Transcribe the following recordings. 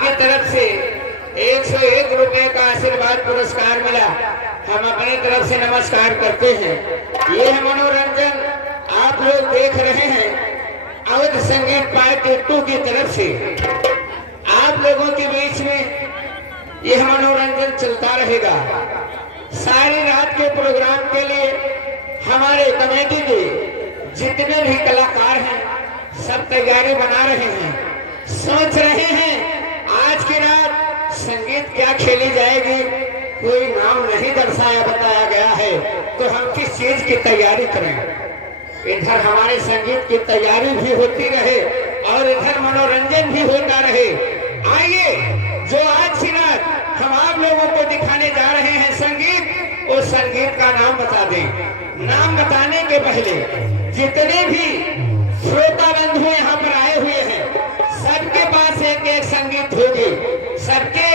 आपकी तरफ से 101 रुपए का आशीर्वाद पुरस्कार मिला। हम अपनी तरफ से नमस्कार करते हैं। यह मनोरंजन आप लोग देख रहे हैं अवध संगीत पार्टी 2 की तरफ से। आप लोगों के बीच में यह मनोरंजन चलता रहेगा। सारी रात के प्रोग्राम के लिए हमारे कमेटी के जितने भी कलाकार हैं सब तैयारी बना रहे हैं, सोच रहे हैं आज की रात संगीत क्या खेली जाएगी। कोई नाम नहीं दर्शाया बताया गया है तो हम किस चीज की तैयारी करें। इधर हमारे संगीत की तैयारी भी होती रहे और इधर मनोरंजन भी होता रहे। आइए जो आज की रात हम आप लोगों को दिखाने जा रहे हैं संगीत, उस संगीत का नाम बता दें। नाम बताने के पहले जितने भी श्रोता बंधु यहाँ पर आए हुए हैं सबके पास एक एक संगीत होगी। सबके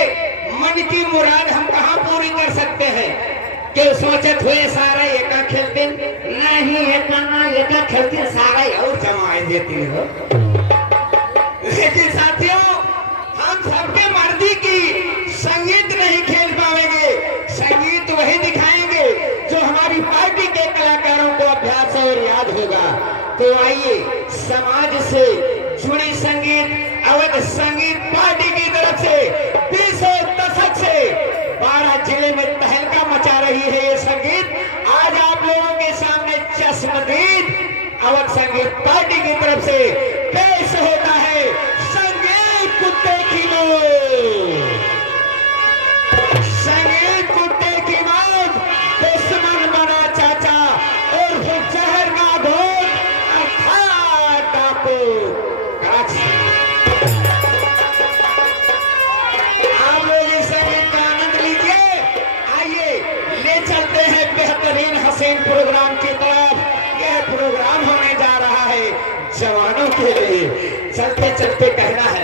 मन की मुराद हम कहाँ पूरी कर सकते हैं कि सोचत हुए सारा एका खेलते नहीं, एका खेलते सारा और जमाए देती हो। लेकिन साथियों हम सबके मर्जी की संगीत नहीं खेल पाएंगे। संगीत वही दिखाएंगे जो हमारी पार्टी के कलाकारों को अभ्यास और याद होगा। तो आइए समाज से जुड़ी संगीत अवध संगीत पार्टी की तरफ से 20 दशक से 12 जिले में तहलका मचा रही है ये संगीत। आज आप लोगों के सामने चश्मदीद अवध संगीत पार्टी की तरफ से पेश होता है संगीत कुत्ते की मौत। संगीत कुत्ते की मौत दुश्मन बना चाचा और जहर का घोट अर्थात डाकू। आप लोग इस संगीत का आनंद लीजिए। आइए ले चलते हैं बेहतरीन हसीन प्रोग्राम की तरफ। यह प्रोग्राम होने जा रहा है जवानों के लिए। चलते चलते कहना है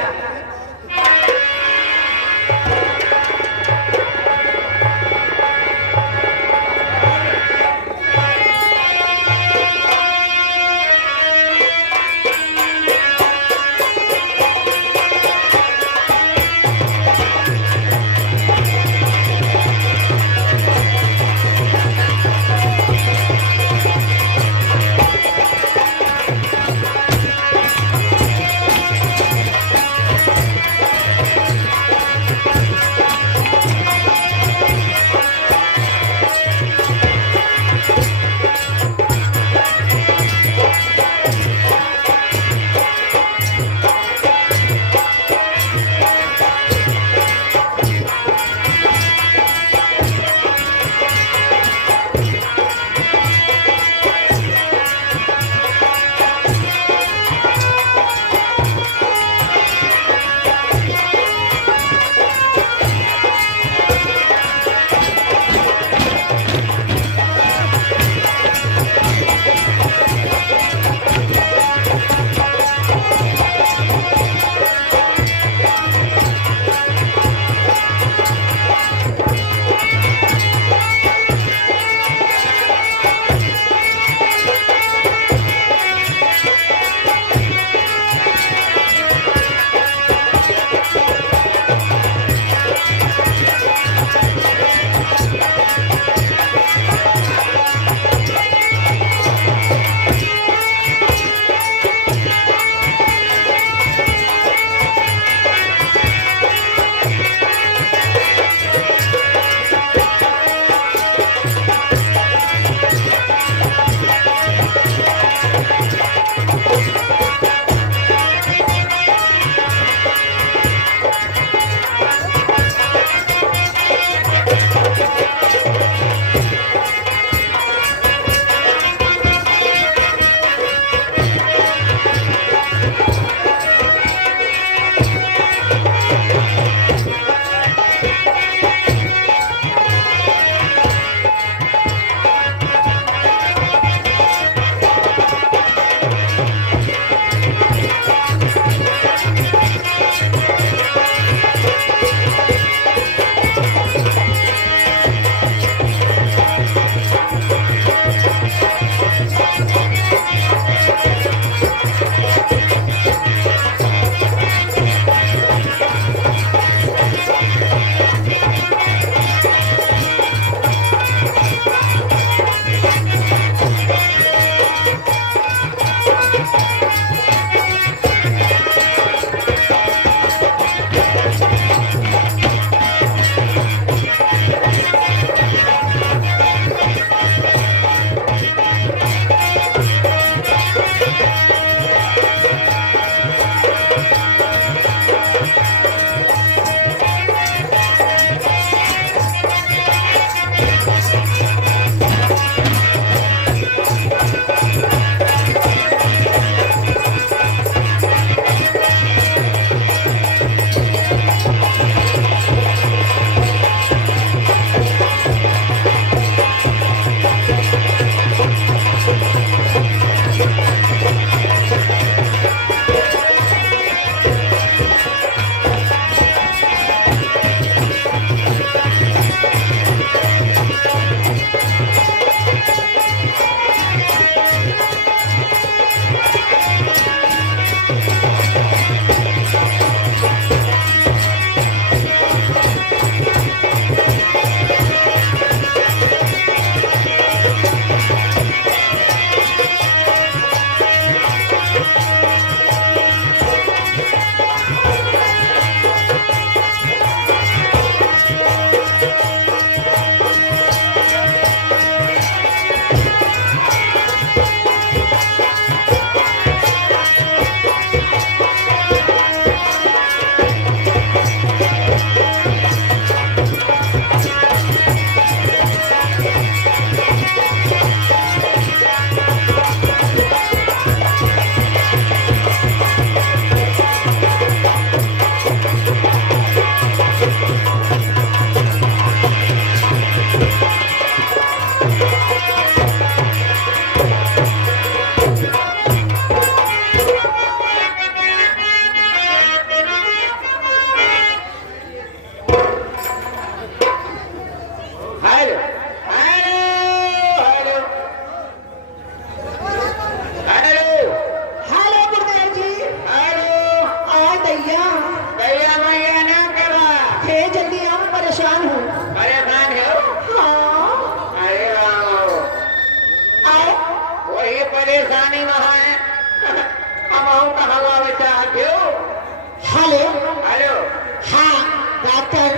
डॉक्टर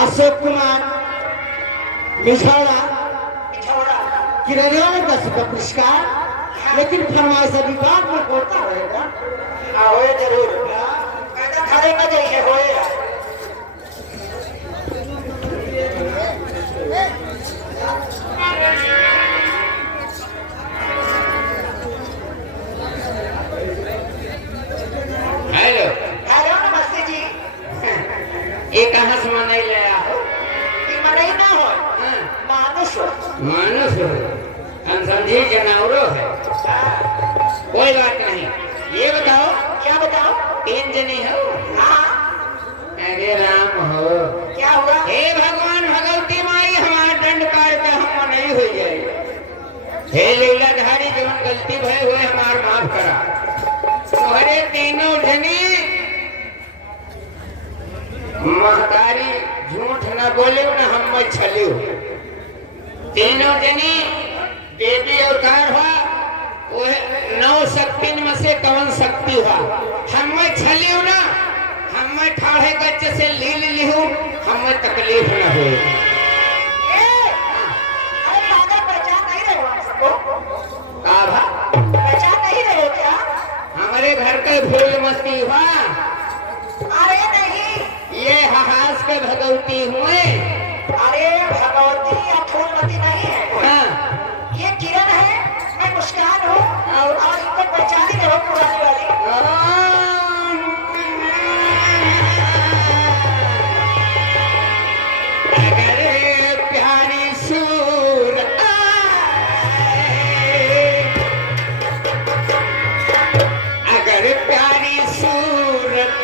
अशोक कुमार मिझौड़ा किरणियों में 10 रुपया पुरस्कार, लेकिन फरमाइश अभी बाद में होता रहेगा। होए जरूर खड़े न जाइए होए। हेलो हेलो नमस्ते जी। ये कहाँ से मनाई लाया हो? ये मनाई ना हो, हाँ, मानुष हो। मानुष हो, हम समझे जनावरों है। कोई बात नहीं। ये बताओ, क्या बताओ? 3 जने हो? हाँ। अरे राम हो, क्या हुआ? हे भगवान भगवती माई हमारा दंड कार के हम नहीं हो जाए। हे लीलाधारी जीवन गलती भय हुए हमार माफ करा। तुम्हारे तीनों जनी महतारी झूठ न बोले न हम छलियो। तीनों जनी देवी अवतार हुआ, वो 9 शक्ति में से कौन शक्ति हुआ? हम छलियो ना, हम ठाढ़े गच्च से लील लिहू, हम तकलीफ न हो। अरे दादा पहचान नहीं रहे हो आप सबको? काभा पहचान नहीं रहे हो क्या? हमारे घर के फूल मस्ती हुआ, अरे नहीं। ये हास के भगवती हुए। अरे भगवती या फूलमती नहीं है। हाँ, ये किरण है, मैं मुस्कान हूँ, और इनको पहचान ही रहे हो पुरानी वाली। अगर प्यारी सूरत अगर प्यारी सूरत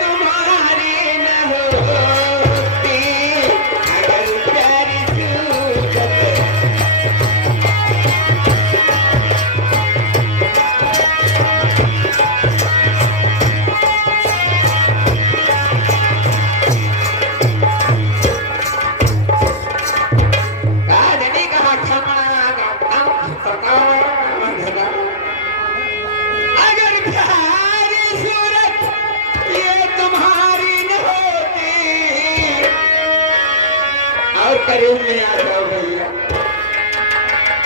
तुम्हारी न होती, अगर प्यारी सूरत राजनी का अगर प्यारी सूरत ये तुम्हारी न होती। और करीब में आ जाओ भैया।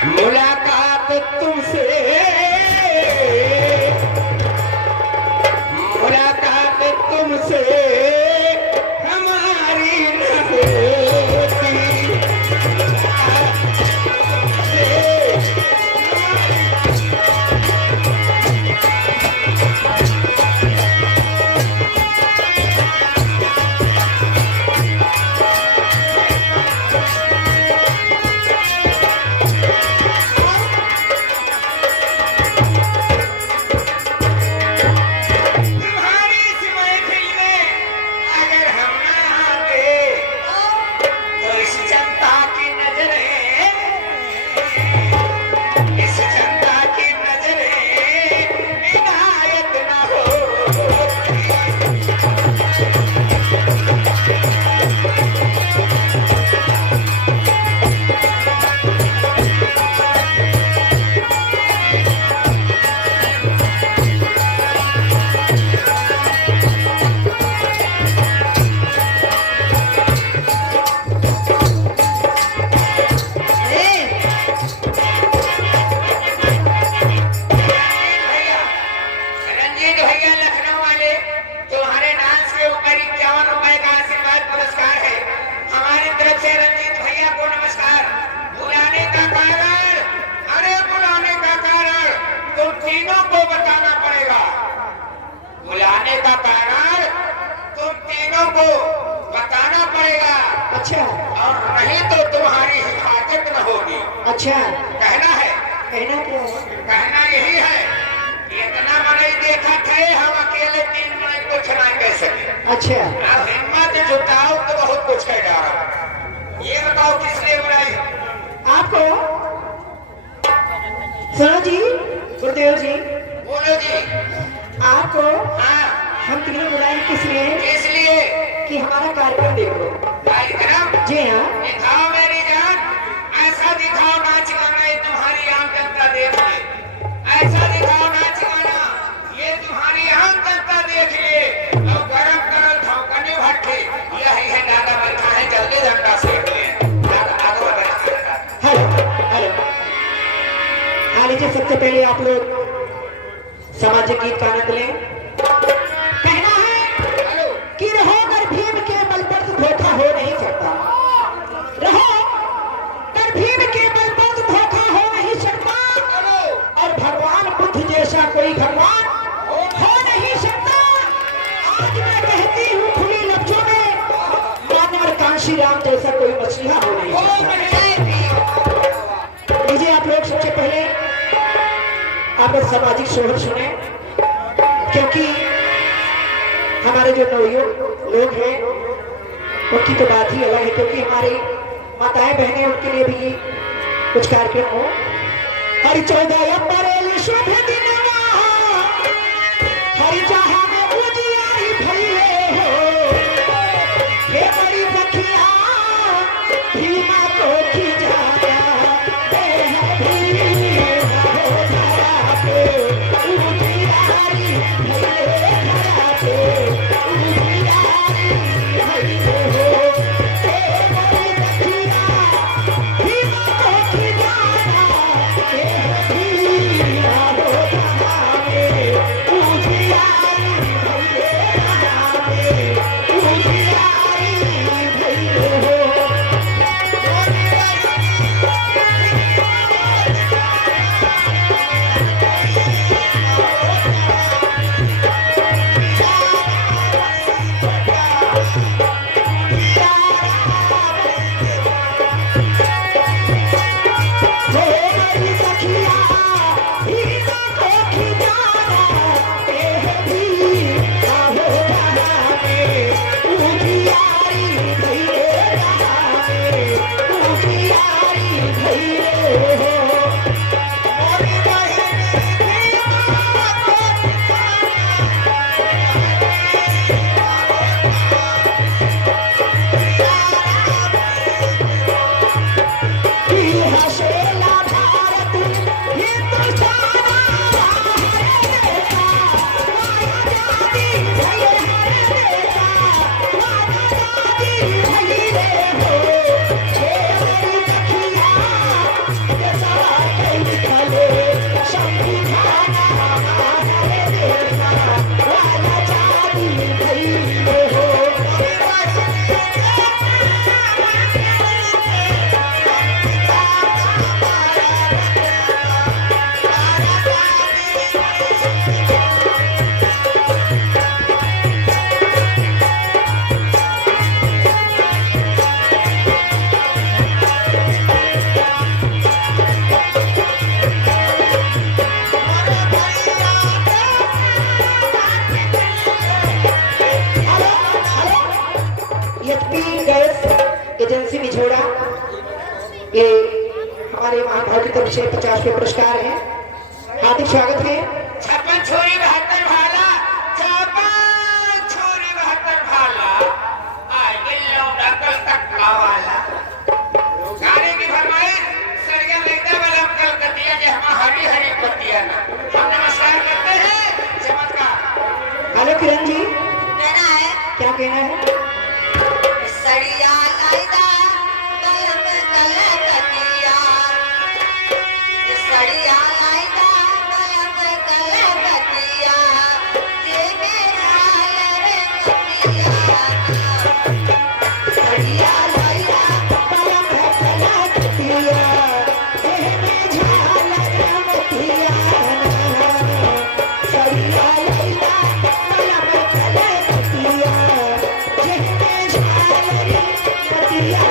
मुलाकात तुमसे, मुलाकात तुमसे हमारी न होती। तुम्हारी सिवाय खिलने अगर हम न आते, तो इस जनता की नजरें, इस जनता की नजरें इनायत न होती। रंजीत भैया लखनऊ वाले, तुम्हारे डांस के ऊपर 51 रुपए का आशीर्वाद पुरस्कार है। हमारी तरफ से रंजीत भैया को नमस्कार। बुलाने का कारण, अरे बुलाने का कारण तुम तीनों को बताना पड़ेगा। बुलाने का कारण तुम तीनों को बताना पड़ेगा। अच्छा और नहीं तो तुम्हारी हिफाजत न होगी। अच्छा, कहना है, कहना क्या है? कहना यही है, इतना बड़े देखा थे हम अकेले 3 बड़े कुछ नहीं कह सके। अच्छा, अब हिम्मत जुटाओ तो बहुत कुछ कह डालो। ये बताओ किस लिए बुलाई? आपको सुनो जी, गुरुदेव जी, बोलो जी। आपको हाँ, हम तीनों बुलाए किस लिए? इसलिए कि हमारा कार्यक्रम देखो। कार्यक्रम जी हाँ। दिखाओ मेरी जान, ऐसा दिखाओ नाच गाना ये तुम्हारी आम जनता देख ले। ऐसा दिखाओ नाच गाना ये तुम्हारी आम जनता देख ले। और गरम गरम लीजिए सबसे पहले आप लोग सामाजिक गीत का आनंद लें। कहना है कि रहो कर भीम के बल पर तो धोखा हो नहीं सकता, रहो कर भीम के बल पर तो धोखा हो नहीं सकता, और भगवान बुद्ध जैसा कोई भगवान हो नहीं सकता। आज मैं कहती हूँ खुली लफ्जों में, मानव कांशी राम जैसा कोई मसीहा हो नहीं सकता। लीजिए आप लोग सबसे पहले आप सामाजिक शोहर सुने, क्योंकि हमारे जो नवयुवक लोग हैं उनकी तो बात ही अलग है, क्योंकि हमारी माताएं बहनें उनके लिए भी कुछ कार्यक्रम हो। हर 14 अप्रैल शुभ दिन हर जहां में उजियारी भइले हो, हे बड़ी सखिया भीमा को खिजाया एजेंसी बिछोड़ा, ये हमारे महाभारत की तरफ से 50 के पुरस्कार हैं। हार्दिक स्वागत है। 56 छोरी 72 भाला, 56 छोरी 72 भाला, आज दिल्लो डकल तक वाला। गाने की फरमाइश सरगा लेता वाला कलकतिया जे हम हरी हरी पत्तियां ना। हम नमस्कार करते हैं चमत्कार। हेलो किरण जी, कहना है क्या कहना है? सड़िया लाइदा कलम कलकतिया, सड़िया लाइदा कलम कलकतिया, देखे झालर कतिया, सड़िया लाइदा कलम कलकतिया, देखे झालर कतिया, सड़िया लाइदा कलम कलकतिया, देखे झालर कतिया।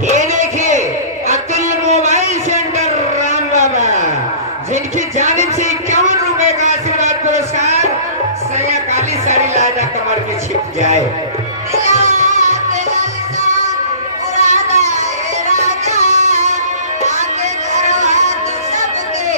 ये देखिए अतुल मोबाइल सेंटर राम बाबा, जिनकी जानिब से 51 रुपए का आशीर्वाद पुरस्कार। सैया काली साड़ी लादा कमर में छिप जाए। राजा आगे घर सबके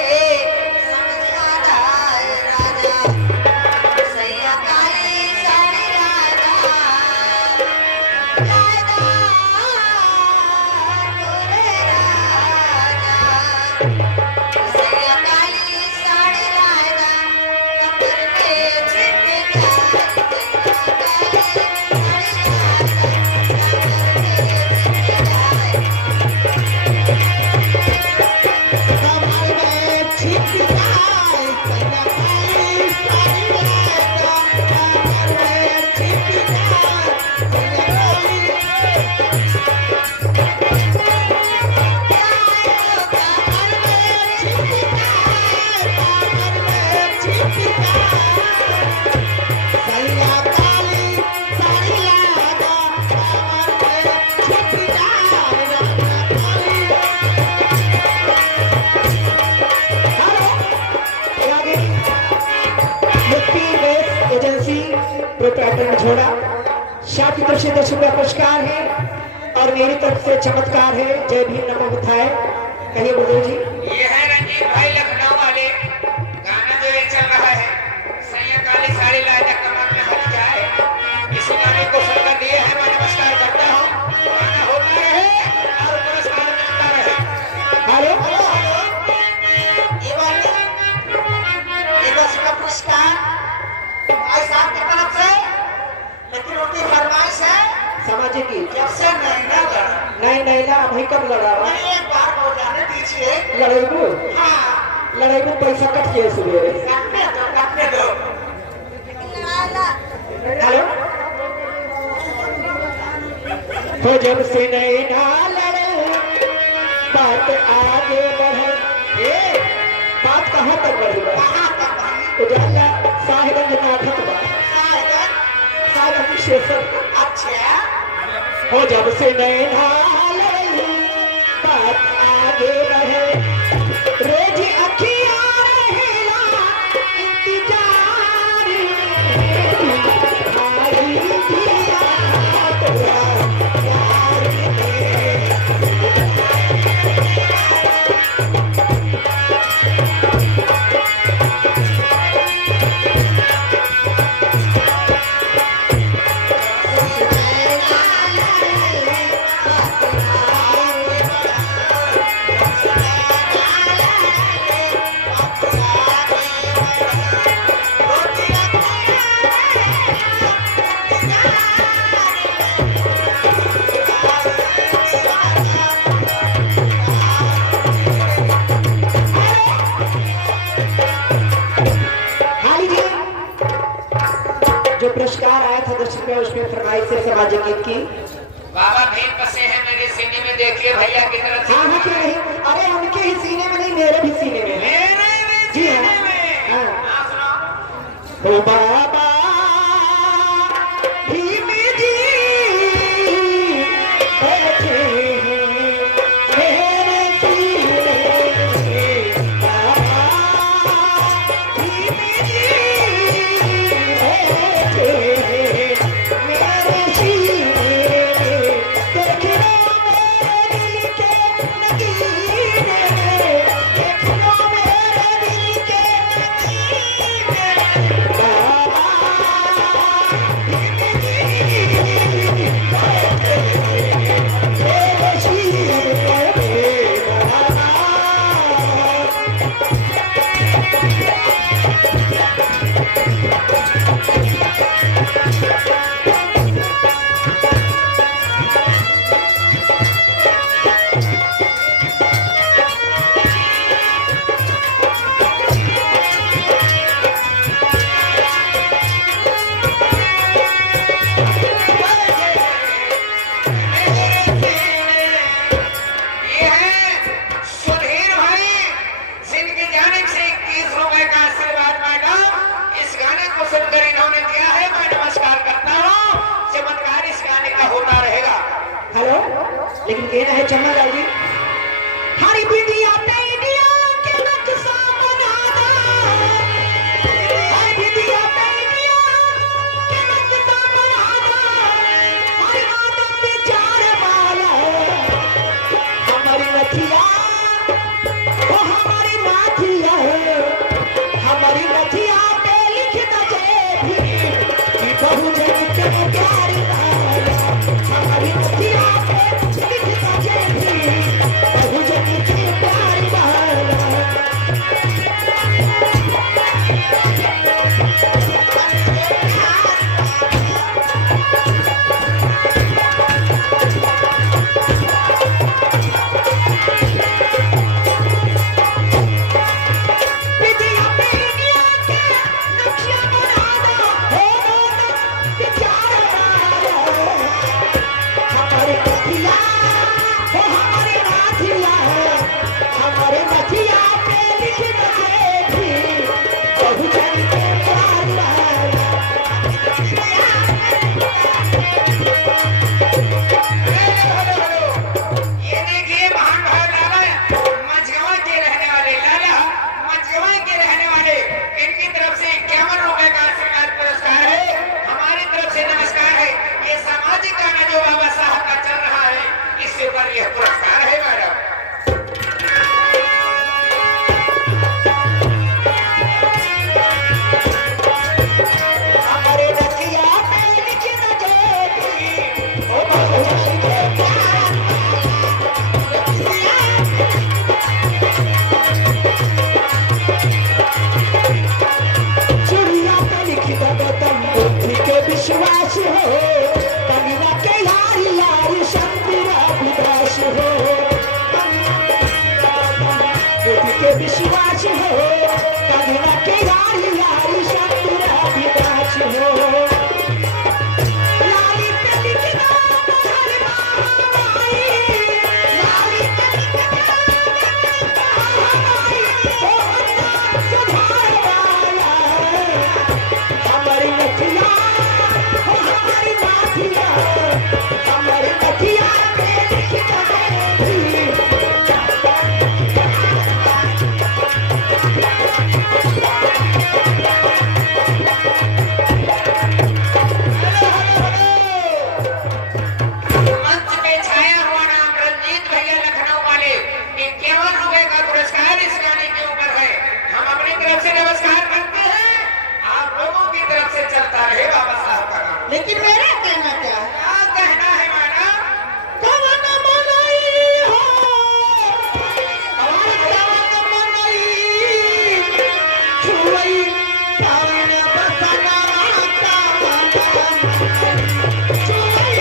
प्रोपराइटर झोड़ा, साथ ही तरफ से 10 रुपया पुरस्कार है और मेरी तरफ से चमत्कार है। जय भीम नमो बुद्धाय। कहिए गुरुदेव जी। ये है रंजीत भाई लखनऊ वाले, गाना जो ये चल रहा है सैया काली साड़ी लाजा कमर में हट जाए, इसी गाने को सुनकर दिए है मैं नमस्कार करता हूँ। गाना होता रहे और पुरस्कार मिलता रहे। हेलो ये वाली ये 10 का पुरस्कार भाई साहब की तरफ से, लेकिन उनकी फरमाइश है सामाजिक गीत। जब से नैना लड़ा, नहीं ना भाई कब लड़ा मैंने एक बार हो जाने दीजिए। लड़ेबू हाँ, लड़ेबू पैसा कट गया सुबह। काटने दो। हेलो हो जब से नैना लड़े बात आगे बढ़े। ए बात कहाँ तक बढ़ी बा? कहाँ तक भाई? उजाला साहिबगंज नाटक बा, साहिबगंज स्टेशन। अच्छा, हो जब से नैना लड़े बात आगे बढ़े, रोज अखियाँ रहेला इंतजार में, आई दिया तोरा प्यार में। जो पुरस्कार आया था 10 रुपया, उसमें फरमाइश से सामाजिक गीत की। बाबा भीम बसे हैं मेरे सीने में, देखिए भैया की तरफ से। हाँ हाँ क्यों नहीं, अरे उनके ही सीने में नहीं मेरे भी सीने में। मेरे भी जी हाँ। सीने में। हाँ। हाँ, सुनाओ। ओ बाबा भीम जी बैठे हैं मेरे सीने में, बाबा भीम जी बैठे हैं मेरे सीने में, देख लो मेरे दिल के नगीने में, देख लो मेरे दिल के नगीने में, बाबा भीम जी बैठे हैं मेरे सीने में, बाबा। ये है सुधीर भाई, जिनकी जानिब से 21 रुपए का आशीर्वाद मांगा। इस गाने को सुनकर इन्होंने दिया है, मैं नमस्कार करता हूँ। चमत्कार इस गाने का होता रहेगा। हेलो, लेकिन कहना है चमन लाल जी, हरी बिंदिया पैदिया के नक्शा बना दो, हरी बिंदिया पैदिया के नक्शा बना दो, हरी आदम पे चार वाला हमारी नथिया, ओ हमारी नाथिया है, हमारी नथिया पे लिख दो जय भीम कि बहुजन के प्यार वाला, हमारी नथिया पे लिख दो जय भीम। विश्वास हो कंगना के यारी यारी शंकर विकास हो बेटी के विश्वास हो कंगना के यारी यारी शंकर विकास हो लाली पे लिखना हर बाई लाली पे लिखना सुधार वाला हमारी नथिया हो हमारी माथिया हमारी नथिया पे लिखना है मंच पे छाया हुआ नाम रंजीत भैया लखनऊ वाले 51 रुपए का पुरस्कार इस गाने के ऊपर है। हम अपनी तरफ से नमस्कार करते हैं, आप लोगों की तरफ से चलता रहे बाबा साहब का नाम। लेकिन मेरा कहना क्या है क्या कहना है माना? कवन मनई हो कवन मनई छुई पावन बसना का छुई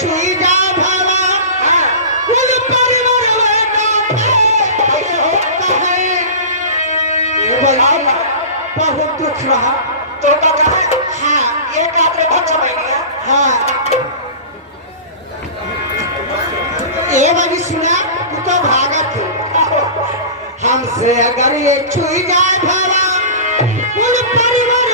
छुई जा भावा कुल परिवार कैसे होता है ये भाई बहुत दुख रहा तो का कहा हाँ एक रात में बहुत समय गया हाँ ये भाई सुना तू तो भागा तू हमसे अगर ये छुई जाए भावा कुल परिवार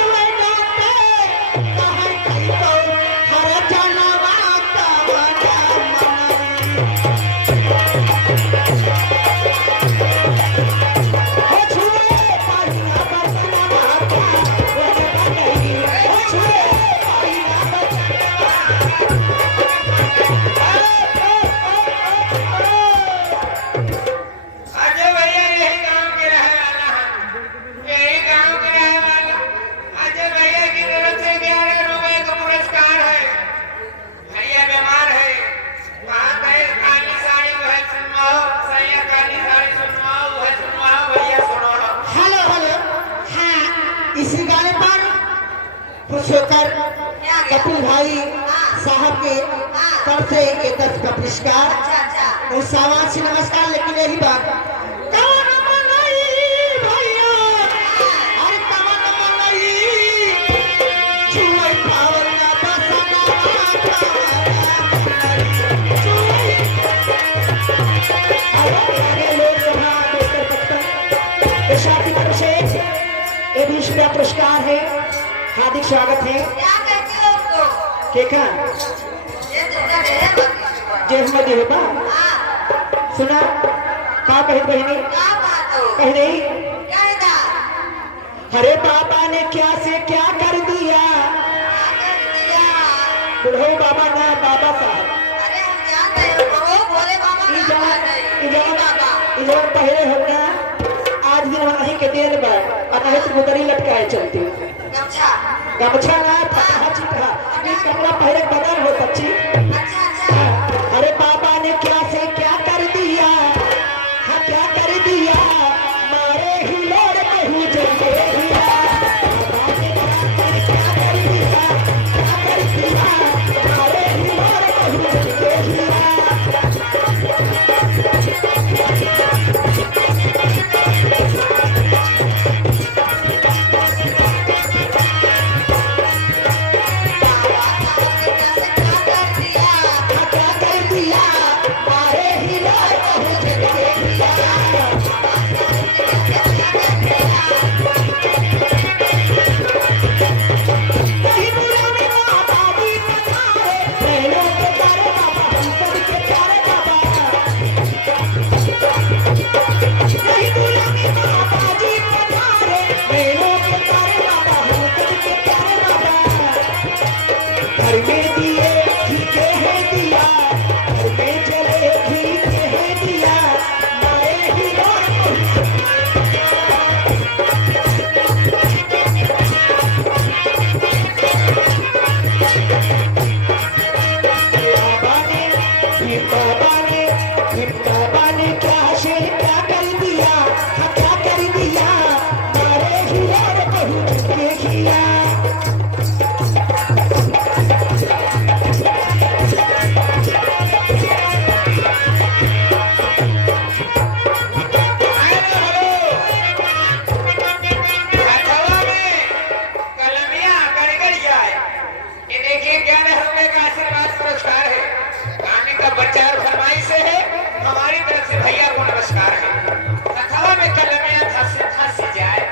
अजय भैया यही गांव के रहने वाला है, यही गांव के रहने वाला। अजय भैया की तरफ से 11 रुपए का पुरस्कार है। भैया बीमार है, कहाँ गए? काली साड़ी वह सुनवाओ, सैया काली साड़ी सुनवाओ, वह सुनवाओ, भैया सुनो लो। हेलो हेलो हाँ इसी गाने पर खुश होकर कपिल भाई साहब के तरफ से एक का पुरस्कार और सामान से नमस्कार। लेकिन यही बात कवन मनई भैया अरे कवन मनई छुई पावन बसना छुई लोकसभा 2055 ईर्षा की तरफ से ये 20 रुपया पुरस्कार है। हार्दिक स्वागत है। क्या कहती हो उसको? केका ये दूसरा दे है बत्तीस जय हिंद जय बा हाँ सुना का कही बहनी क्या बात हो? कह रही क्या था? अरे बाबा ने क्या से क्या कर दिया। क्या कर दिया? बुढ़ो बाबा ना बाबा साहब अरे हम जानते हैं वो भोले बाबा ई ना जवन बाबा पहले होगा आज दिन वहीं के देर बा अनहित गुदरी लटकाए चलती गमछा गमछा ना फटा चिपका ये कपड़ा पहले बदल हो बच्ची। अच्छा अच्छा अरे बाबा ने क्या से क्या कर दिया। हाँ क्या कर दिया मारे ही लोड़ नहीं जलते हिया। बाबा ने क्या कर दिया क्या कर दिया मारे ही लोड़ नहीं जलते हिया। क्या कर दिया मारे ही लोड़ नहीं जलते हिया। नहीं बुरा में बाबा भी पधारे बहनों के तारे बाबा हम सबके प्यारे बाबा। नहीं बुरा में बाबा जी पधारे बहनों के तारे बाबा हम सबके प्यारे बाबा। घर में दिए ठीके है दिया घर में चले ठीके है दिया माए ही लोड़ बाबा ने क्या से क्या कर दिया। हाँ क्या कर दिया मारे ही लोड़ बहुत देखिया। अथवा में कलमिया गड़गड़ जाए। ये देखिए 11 रुपए का आशीर्वाद पुरस्कार है। गाने का प्रचार फरमाइश से है हमारी तरफ से भैया को नमस्कार है। अथवा में कलमिया धस जाए।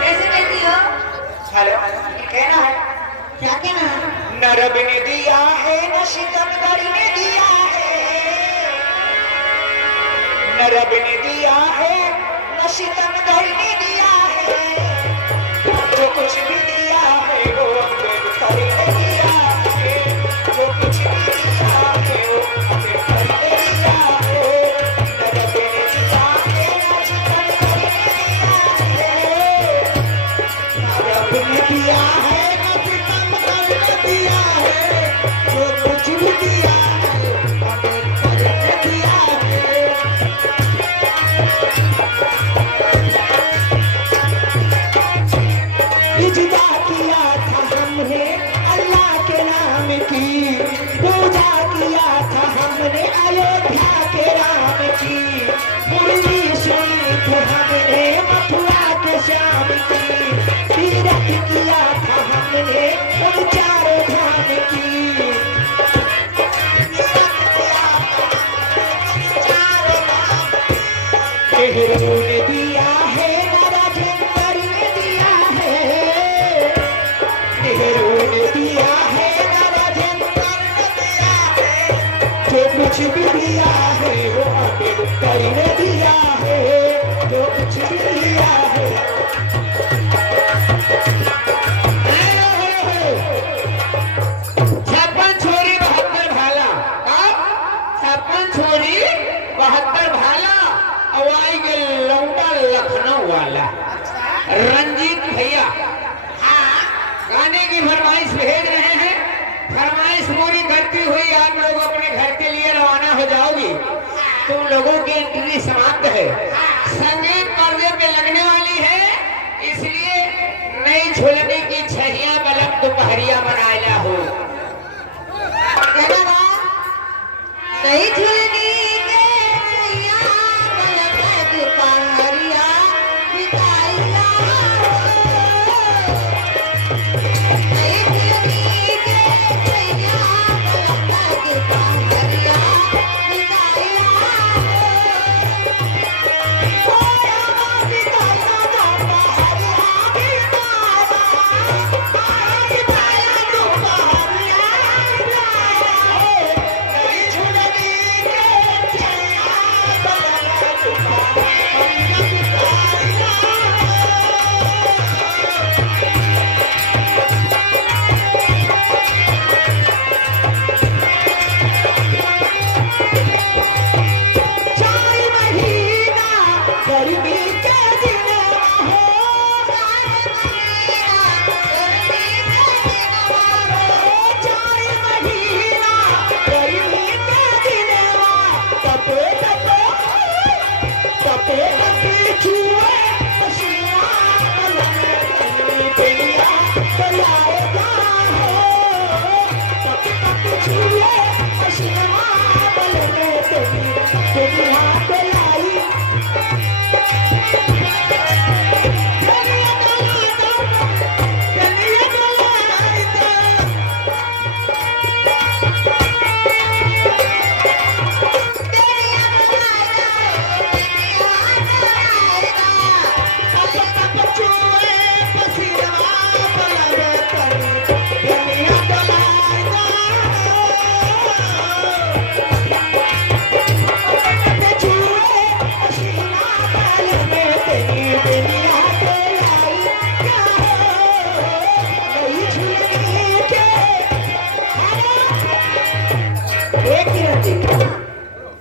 कैसे कहती हो? हेलो कहना है क्या कहना है? न रब ने दिया है न सितमगर ने दिया है। न रब ने दिया है न सितमगर ने दिया है। जो कुछ भी दिया है वो अम्बेडकर ने दिया है। जो कुछ भी दिया है वो अम्बेडकर ने दिया है। न रब ने दिया है न सितमगर ने दिया है। न रब ने दिया है न सितमगर ने दिया है। जो कुछ भी दिया है अम्बेडकर ने दिया है। इजदा किया था हमने अल्लाह के नाम की पूजा किया था हमने अयोध्या के राम की मुरली सुनी थी हमने मथुरा के श्याम की तीरथ किया था हमने उन चारों धाम की। नेहरू ने दिया है न राजेंद्र ने दिया है। नेहरू ने दिया है न राजेंद्र ने दिया है। जो कुछ भी दिया है वो अम्बेडकर ने दिया है। जो कुछ भी दिया है छप्पन छोरी 72 भाला। छप्पन छोरी 72 भाला अवाई के लौटा लखनऊ वाला रंजीत भैया गाने की फरमाइश भेज रहे हैं। फरमाइश पूरी करती हुई आप लोग अपने घर के लिए रवाना हो जाओगी। तुम लोगों की एंट्री समाप्त है। संगीत पर्दे पे लगने वाली है इसलिए नई झुलने की छहिया बलम दोपहरिया बनाया हो। कहना बा, नहीं झुलनी के छैया पलक दुपहरिया बिताइला हो। नहीं झुलनी के छैया पलक दुपहरिया तेरी दुनिया पे लाई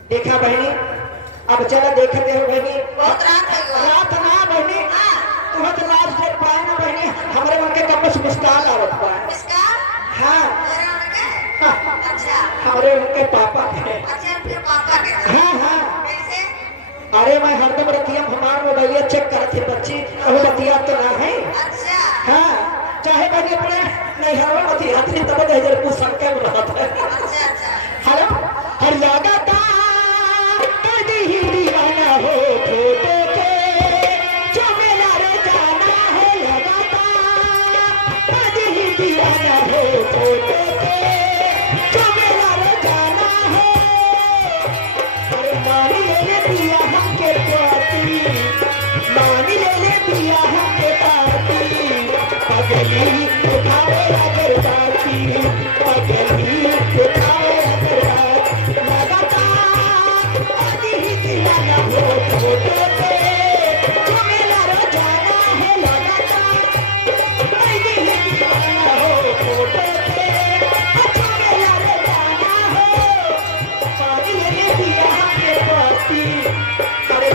देखा बहनी, अब चला देखते हो बहनी, बहुत रात है वो। रात ना बहनी, तुम्हें तो लाज देख पाए ना बहनी, हमारे मन के कपस मुस्कान आवत पाए। इसका हाँ मेरे उनके हाँ, अच्छा हमारे उनके पापा के। अच्छा उनके पापा के हाँ हाँ, कैसे अरे मैं हरदम रतिया हमार मोबाइल चेक करती बच्ची, अब रतिया तो ना है। अच्छा हाँ, चाहे बहनी अपने नहीं हवा मती हाथी तब दे जर कुछ संके में रहता है। अच्छा अच्छा हेलो, हर लगाता कदी ही दीवाना हो फोटो के, जो मेला रे जाना है लगाता कदी ही दीवाना हो फोटो के, जो मेला रे जाना है। अरे मानी ले दिया हमके पाती, मानी ले दिया हमके पाती, पगली उठावे अगर बाती, पगली उठावे अगर बाती, लगातार आदि ही दीवाना हो फोटो पे, जो मेरा रोजाना है लगातार आदि ही दीवाना हो फोटो पे, जो मेरा रोजाना हो। पानी ले दिया हमके पाती, अरे